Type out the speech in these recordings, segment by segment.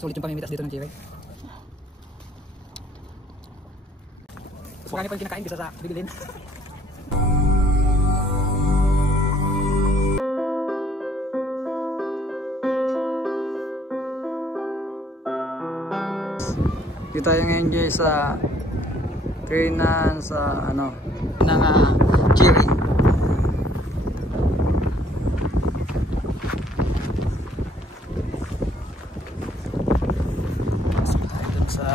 Sulit yung pamimitas dito ng cherry. Mas marami pa yung kinakain bisa sa bibilin. Dito tayo ngayon guys sa kainan sa ano ng cherry. Pasok tayo dun sa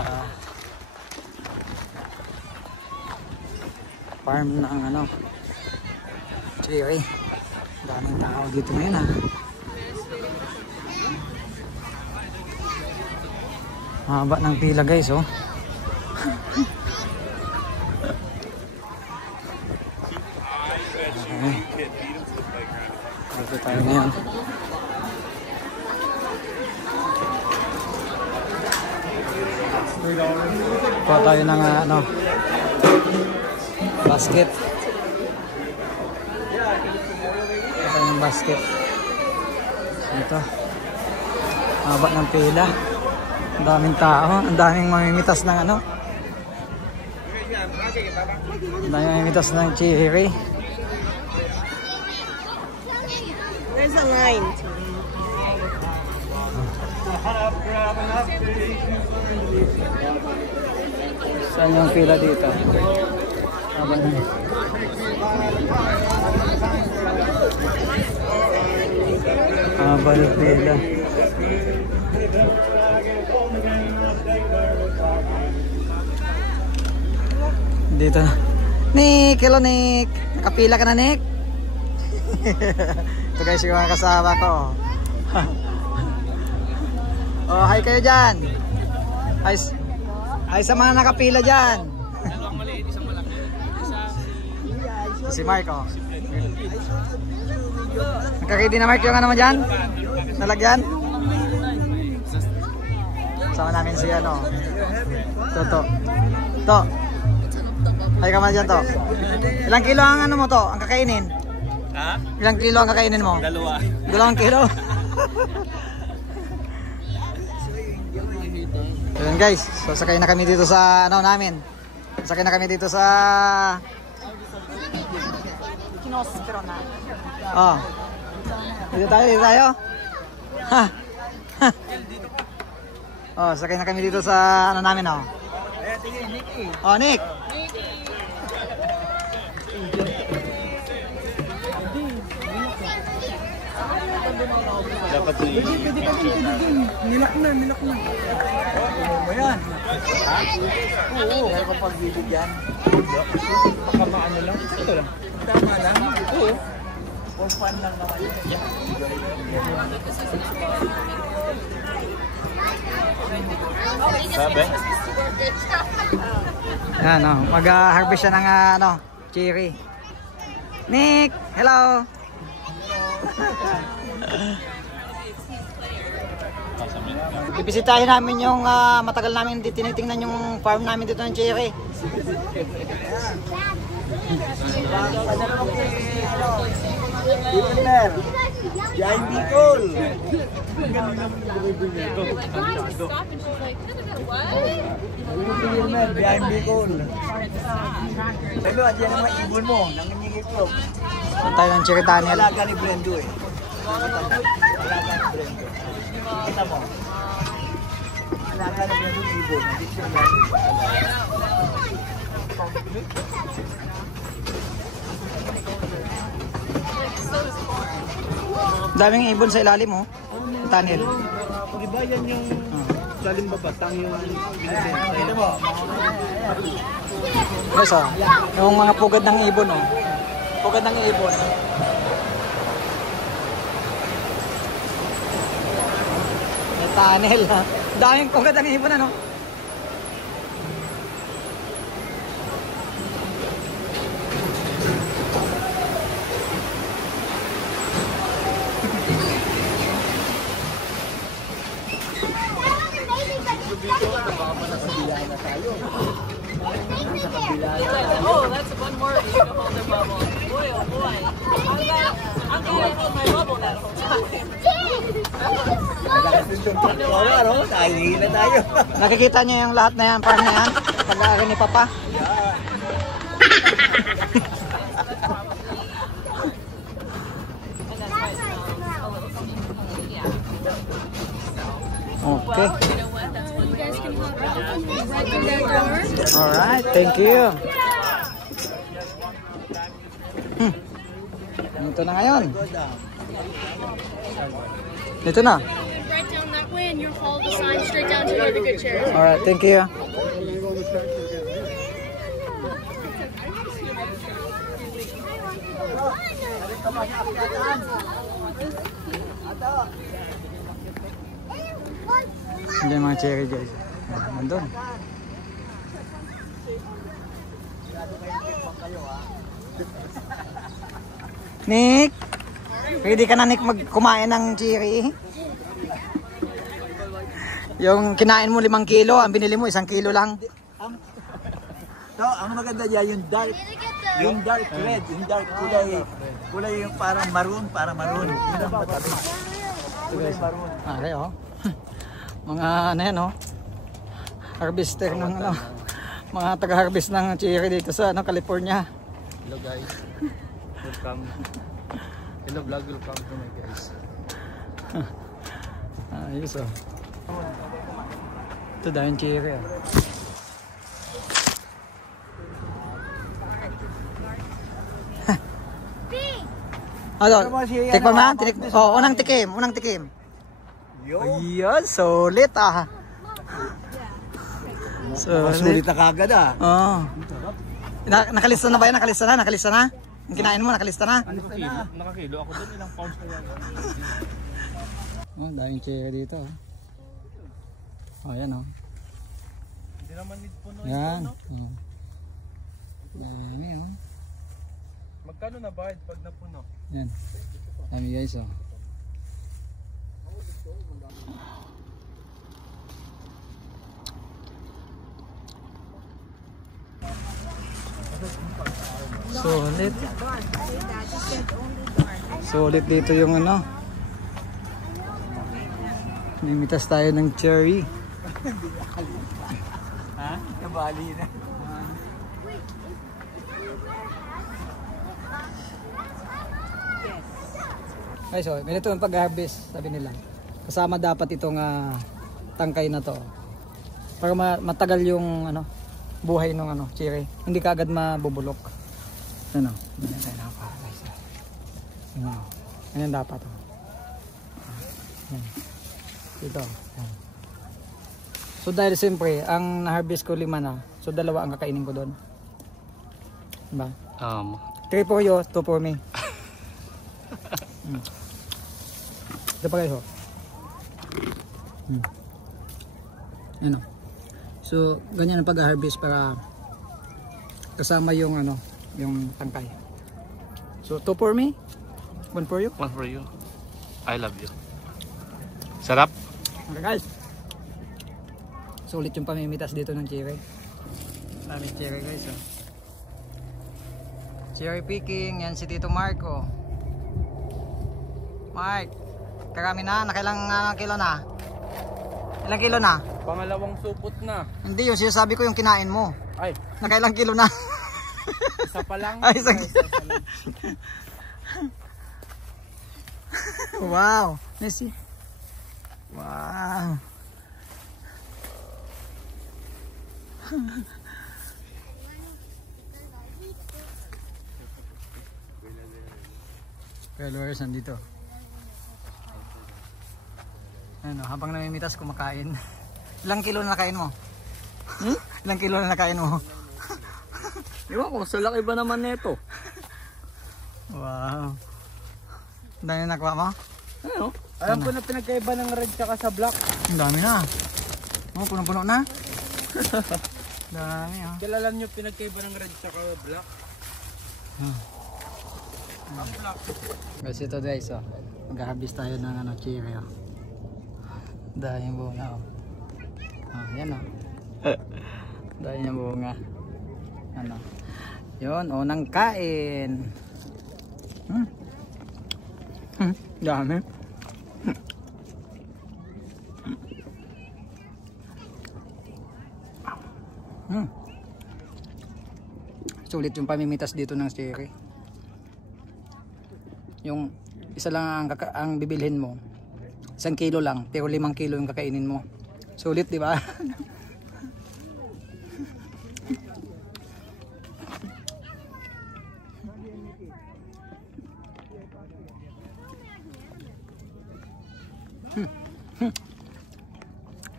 farm ng ano cherry. Daming tao dito ngayon Mahaba ng pila guys oh. Okay. Dito tayo ngayon. Kuha tayo ng ano basket. Kuha tayo ng basket. Ito. Mahaba ng pila. Ang daming tao, ang daming mamimitas ng ano. Ang daming mamimitas ng cherry. There's a line. Saan yung pila dito? Haba na. Haba yung pila. Dito na. Nick! Hello Nick! Nakapila ka na Nick? Ito guys yung mga kasama ko. Oh, hi kayo dyan. Hi sa mga nakapila dyan. Dalawang maliit, isang malaki. Si Mark oh. Nakakiti na Mark yung ano mo dyan? Nalagyan? Sama namin si ano. Toto. To. Hay ka man dyan to. Ilang kilo ang ano mo to? Ang kakainin? Ha? Ilang kilo ang kakainin mo? 2. 2 kilo. Ayan guys, so sakay na kami dito sa ano namin. Sakay na kami dito sa Kinoskrona. Oh. Dito tayo. Ha. Oh, sakay na kami dito sa ano namin oh. Oh, Nick. Dapat Nilak na. Ano yan? Ha? Oo, meron kang pagbibigyan. Baka maano lang. Ito lang. Tama lang. Oo. For fun lang naman yun. Sabi? Yan oh, mag-harvest siya ng ano, cherry. Nick, hello. Bibisitahin namin yung matagal namin tinitingnan yung farm namin dito ng cherry. Partner! Yan Bicol! Behind Bicol! Pero at yan ang maibon mo, nangingigit ko. Doon tayo ng cherry tunnel. Alaga ni Brendo eh. Alaga ni Brendo. Kita mo? Alaga ni Brendo ibon. Daming ibon sa ilalim oh. Tunnel. Di ba yan yung salim babatang yung binibenta? Mo? Guys oh, yung mga pugad ng ibon oh. Pugad ng ibon. May tunnel ha. Daming pugad ng ibon ano. Oh, that's one more you can hold the bubble. Boy, oh boy. I'm gonna hold my bubble that whole time. Ano? Nakikita tayo. Nakikita niyo yung lahat na yan, farm na yan? Pag-aari ni Papa. Okay. Alright, thank you. Ito na ngayon. Ito na. Right down that way and you'll follow the sign straight down to where the good chair is. Alright, thank you. Hindi yung mga cherry guys. Nandun. Nick! Pwede ka na Nick kumain ng cherry? Yung kinain mo 5 kilo, ang binili mo 1 kilo lang. So, ang maganda dyan, yung dark red, yung dark kulay yung parang maroon. Yun ang matabi. Kulay maroon. Okay, oh. Mga ano yan, oh. Harvester ng ano. Mga taga-harvest ng cherry dito sa ano, California. Hello guys. Welcome. Hello vlog, welcome to my guys. Ayos, oh. Ito dahil cherry, oh. Ano? Tikman mo? Oh, unang tikim. Ayun, sulit ah. Sulit na kagad ah. Oo. Nakalista na ba yan? Nakalista na? Yung kinain mo, nakalista na? Nakakilo ako doon, ilang pounds kaya. Oh, dahil cherry dito. Oh, yan oh. Hindi naman need puno. Yan. Oh. Dami oh. Magkano na bayad pag napuno? Yan. Dami guys oh. Solid. Solid dito yung ano. Nimitas tayo ng cherry. Ha? Nabali na. Ay, so, ganito yung pag-harvest, sabi nila. Kasama dapat itong tangkay na to. Para matagal yung ano, buhay ng ano, cherry. Hindi kaagad mabubulok. Ano? Ganyan tayo nakapalay. Ano? Ganyan dapat. Yan. Ito. Yan. So dahil siyempre, ang na-harvest ko 5 na. So 2 ang kakainin ko doon. Diba? 3 for you, 2 for me. Ito pa guys, oh. Yan o. So, ganyan ang pag-harvest para kasama yung ano, yung tangkay. So, 2 for me, 1 for you. 1 for you. I love you. Sarap. Okay guys. Sulit yung pamimitas dito ng cherry. Daming cherry guys, oh. Cherry picking, yan si Tito Marco. Mike, karami na, nakailang kilo na? Ilang kilo na? Pangalawang supot na. Hindi, yung sinasabi ko yung kinain mo. Ay, Nakailang kilo na? isa pa lang. Ay, isang kilo. Wow, Messi. Wow. Followers nandito. Ano, habang namimitas kumakain. Ilang kilo na nakain mo? Ilang kilo na nakain mo? Ewan ko, sa laki ba naman nito? Wow. Dami na nakuha mo? Ano? Alam ko na pinagkaiba ng red tsaka sa black. Ang dami na. Oh, punong-puno na. Dami oh. Kilala nyo pinagkaiba ng red tsaka black? Guys, ito guys oh. Mag-harvest tayo ng ano, cherry oh. Dahil yung bunga oh. Oh, yan oh. Dahil yung bunga. Ano. Yun, unang kain. Dami. Sulit yung pamimitas dito ng cherry. Yung isa lang ang bibilhin mo. 1 kilo lang, pero 5 kilo yung kakainin mo. Sulit, di ba?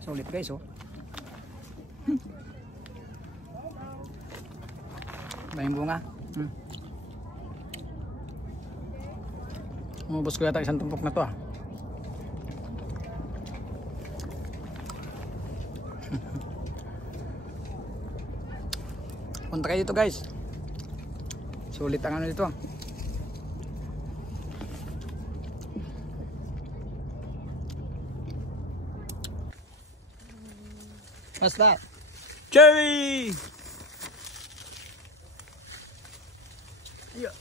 Sulit guys, oh. Bayang bunga. Umubos ko yata isang tumpok na to, ah. Punta kayo dito guys. Sulit ang ano dito. What's that? Cherry! Yeah.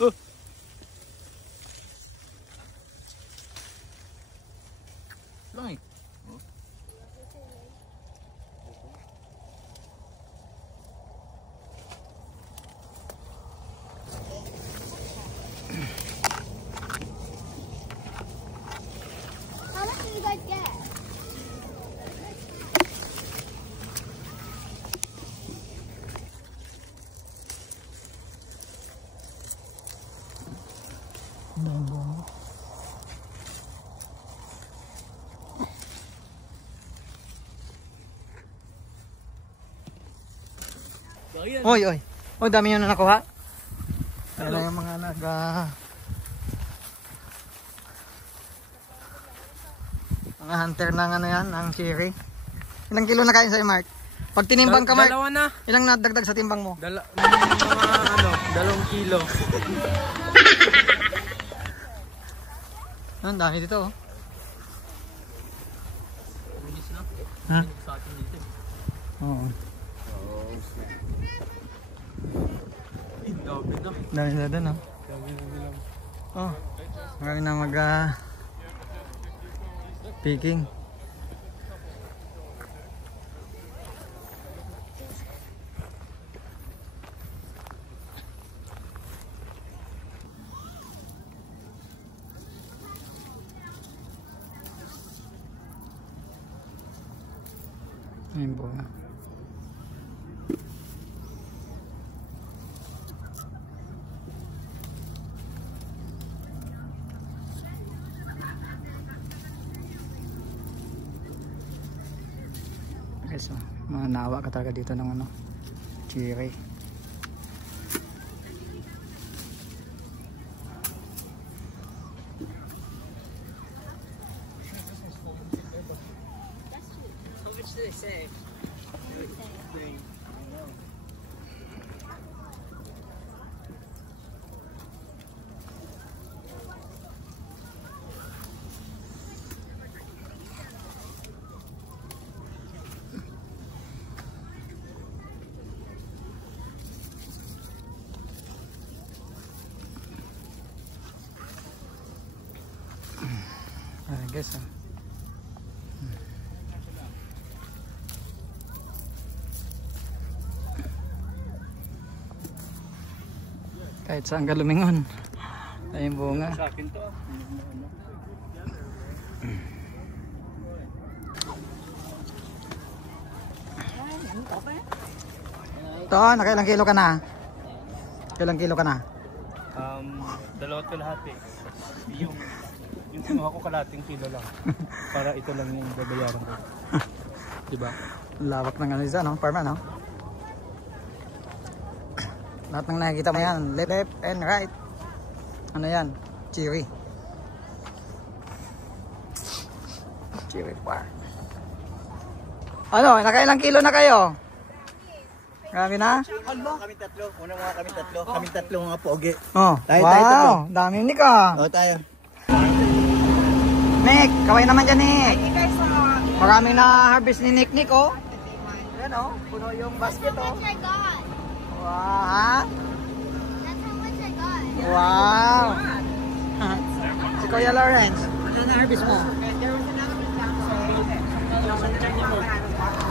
Oh. Lang eh. How much did you guys get? Oy, oy. Oh, dami yun na nakuha. Ayan na yung mga mga hunter ng ano yan, ng cherry. Ilang kilo na kain sa'yo, Mark? Pag tinimbang ka, Mark, Dalawa na. ilang nadagdag sa timbang mo? Mga 2 kilo. Ang dami dito, oh. Ha? Ha? Oo. Dami na doon, oh. Oh, marami na picking. Ayun po. Guys, mga nawa ka talaga dito ng ano, cherry. How much do they say? Ayan guys, oh. Kahit saan ka lumingon, ayun bunga. Sa akin to. Ito, nakailang kilo ka na? Kailang kilo ka na? 2 kalahati. Yung kinuha ko kalating kilo lang. Para ito lang yung babayaran ko. Diba? Lawak ng ano isa, no? Farm, no? Lahat ng nakikita mo yan, left and right. Ano yan? Cherry. Cherry farm. Ano, nakailang kilo na kayo? Marami na? Kami tatlo. Una mga kami tatlo. Kami tatlo mga pogi. Oh, Tayo, wow, tatlo. dami ni ka. O tayo. Nick, kaway naman dyan, Nick. Maraming na harvest ni Nick, oh. Ayan, oh, puno yung basket, How oh. much I got? Wow. That's how much I got. Wow. Si Kuya Lawrence, ano na harvest mo?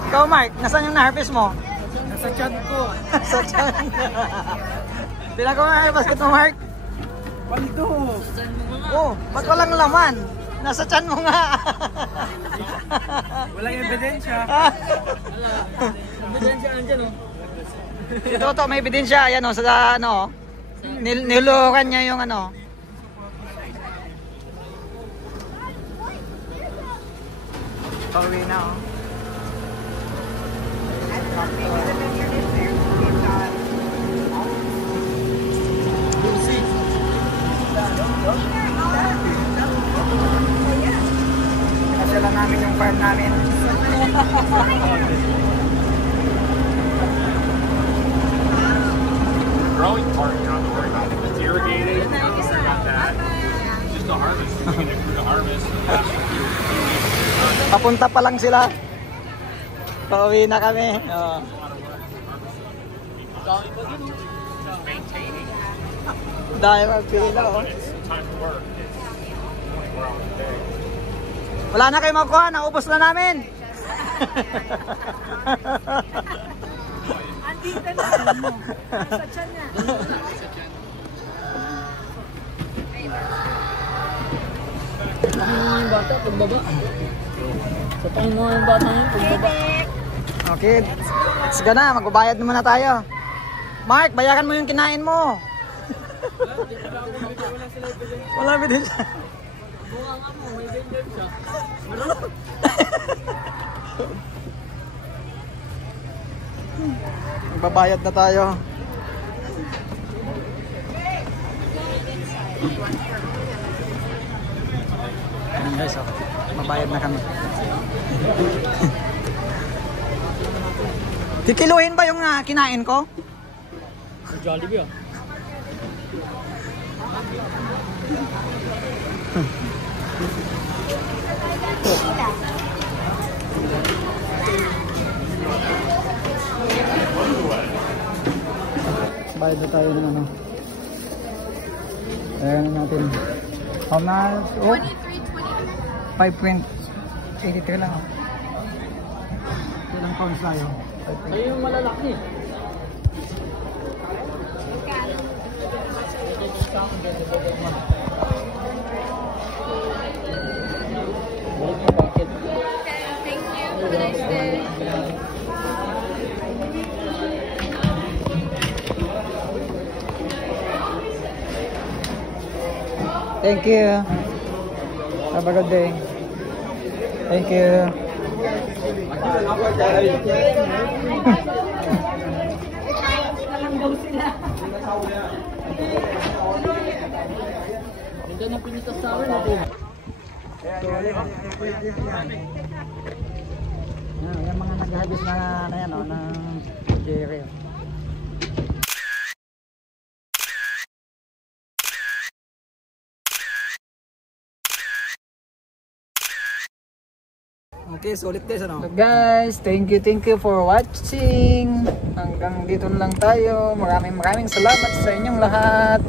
Ikaw, Mark, nasaan yung na-harvest mo? Nasa chan ko. Sa tiyan. Bilang ko nga basket mo, Mark. Paldo. Oh, ba't walang laman? Nasa tiyan mo nga. Walang ebidensya. Ebidensya andyan, oh. Si Toto, may ebidensya. Ayan o, sa ano, niluhukan niya yung ano. Pauwi na o. Pinasala namin yung farm namin. Growing part, you don't have to worry about it. It's irrigated, you don't have to worry about that. It's just the harvest. You're going to accrue the harvest. Papunta pa lang sila. Pauwi na kami. Oo. Maintaining. Dahil magpila oh. It's time to work. It's 24 hours a day. Wala na kayo makuha, naubos na namin. Andito na. Nasa tiyan niya. Yung bata, pagbaba. Sa tayo mo yung bata yun, pagbaba. Okay, let's go na, magbabayad naman na tayo. Mark, bayaran mo yung kinain mo. Wala ebidensya. Bunga nga mo, may ebidensya. Magbabayad na tayo. Ayan guys, oh. Mabayad na kami. Kikiluhin ba yung kinain ko? Jollibee, ah. Bayad na tayo ng ano. Ayan natin. How much? Oh, 5.83 lang. Oh. Ilang pounds tayo? Sa'yo yung malalaki. Thank you. Have a nice day. Thank you. Have a good day. Thank you. Ganda ng pinitas sa akin, ako. Yung mga nag-harvest na yan, oh, ng cherry. Okay, so ulit guys, ano? So guys, thank you for watching. Hanggang dito lang tayo. Maraming salamat sa inyong lahat.